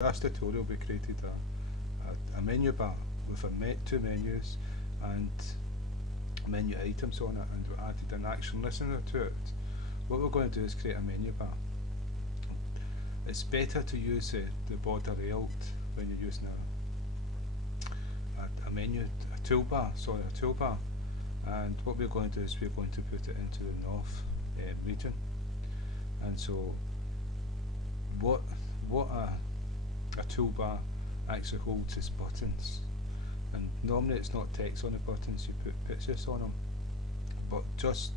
Last tutorial we created a menu bar with two menus and menu items on it, and we added an action listener to it. What we're going to do is create a menu bar. It's better to use the border layout when you're using a menu, a toolbar, and what we're going to do is we're going to put it into the north region. And so what a toolbar actually holds is buttons, and normally it's not text on the buttons, you put pictures on them, but just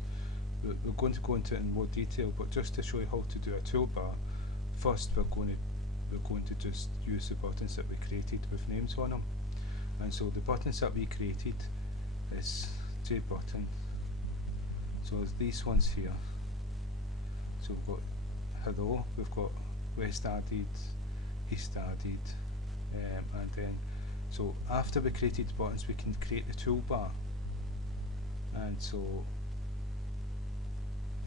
we're going to go into it in more detail, but just to show you how to do a toolbar, first we're going to just use the buttons that we created with names on them. And so the buttons that we created is J button, so it's these ones here. So we've got hello, we've got west added, east added, and then so after we created the buttons we can create the toolbar. And so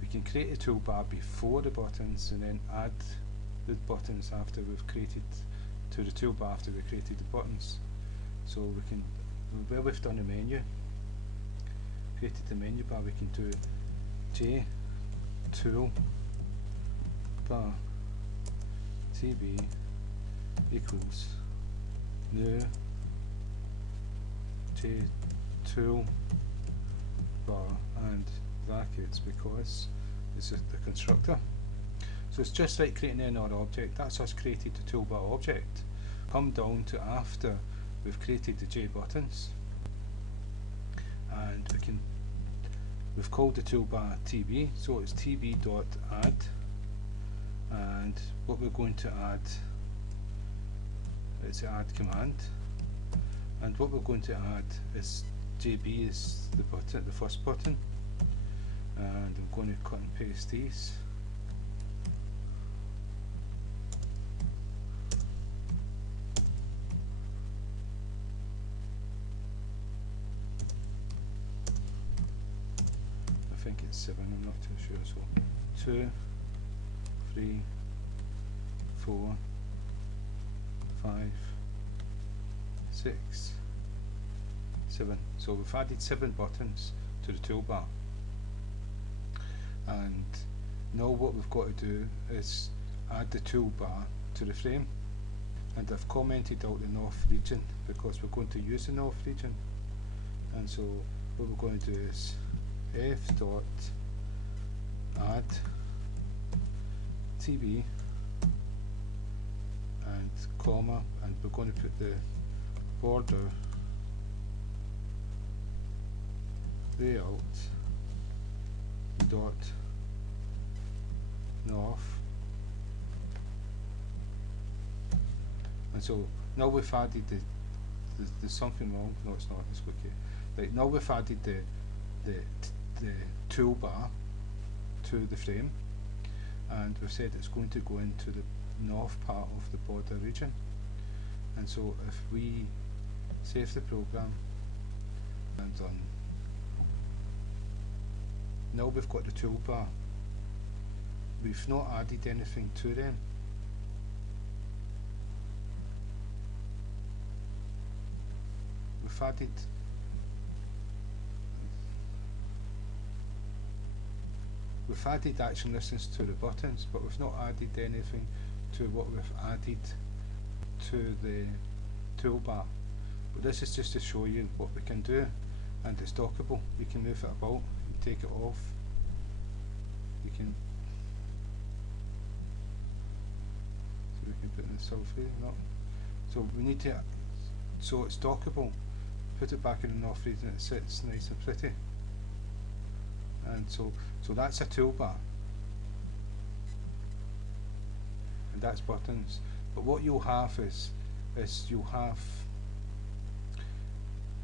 we can create the toolbar before the buttons and then add the buttons after we've created to the toolbar after we created the buttons. So we can, where we've done the menu, created the menu bar, we can do J tool bar TV equals new J tool bar and brackets, because this is the constructor. So it's just like creating another object. That's us created the toolbar object. Come down to after we've created the J buttons, and we've called the toolbar TB, so it's tb.add, and what we're going to add is the add command, and what we're going to add is JB is the button, the first button, and I'm going to cut and paste these. I think it's 7, I'm not too sure, so 2, 3, 4, 5, 6, 7. So we've added 7 buttons to the toolbar, and now what we've got to do is add the toolbar to the frame. And I've commented out the north region because we're going to use the north region. And so what we're going to do is f dot add TB and comma, and we're going to put the border layout dot north. And so now we've added there's something wrong. No, it's not. It's okay. Right, now we've added the toolbar to the frame, and we've said it's going to go into the north part of the border region. And so if we save the program and done, now we've got the toolbar. We've not added anything to them. We've added action listens to the buttons, but we've not added anything to what we've added to the toolbar. But this is just to show you what we can do, and it's dockable. We can move it about, you take it off, you can, so we can put in the selfie, no. So we need to, so it's dockable, put it back in the north region, it sits nice and pretty. And so that's a toolbar, and that's buttons. But what you'll have is you'll have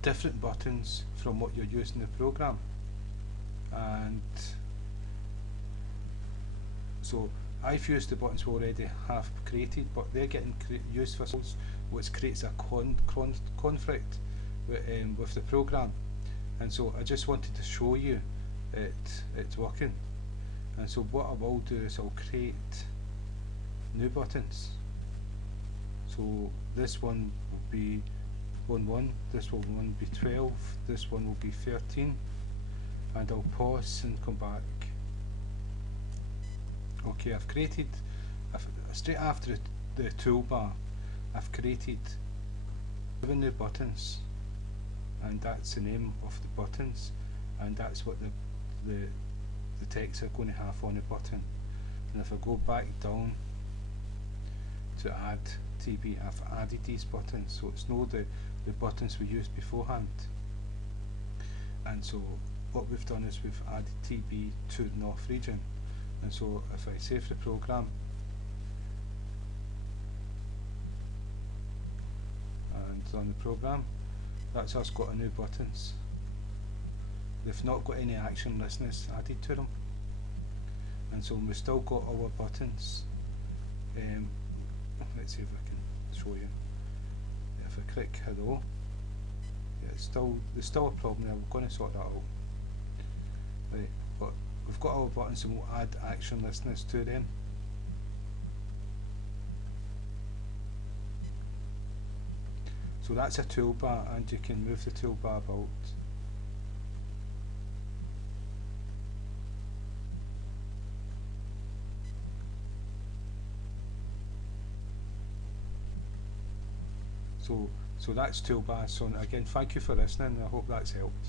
different buttons from what you're using in the program. And so I've used the buttons we already have created, but they're getting used for those, which creates a conflict with the program. And so I just wanted to show you it's working. And so what I will do is I'll create new buttons. So this one will be 1 1, this one will be 12, this one will be 13, and I'll pause and come back. Okay, I've created, straight after the toolbar, I've created 7 new buttons, and that's the name of the buttons, and that's what the text are going to have on the button. And if I go back down to add TB, I've added these buttons, so it's no the buttons we used beforehand. And so what we've done is we've added TB to the north region. And so if I save the program and run the program, that's us got our new buttons. They've not got any action listeners added to them, and so we've still got our buttons. Let's see if I can show you. If I click hello, yeah, there's still a problem there. We're going to sort that out. Right, but we've got our buttons and we'll add action listeners to them. So that's a toolbar, and you can move the toolbar about. So that's toolbar. So again, thank you for listening. I hope that's helped.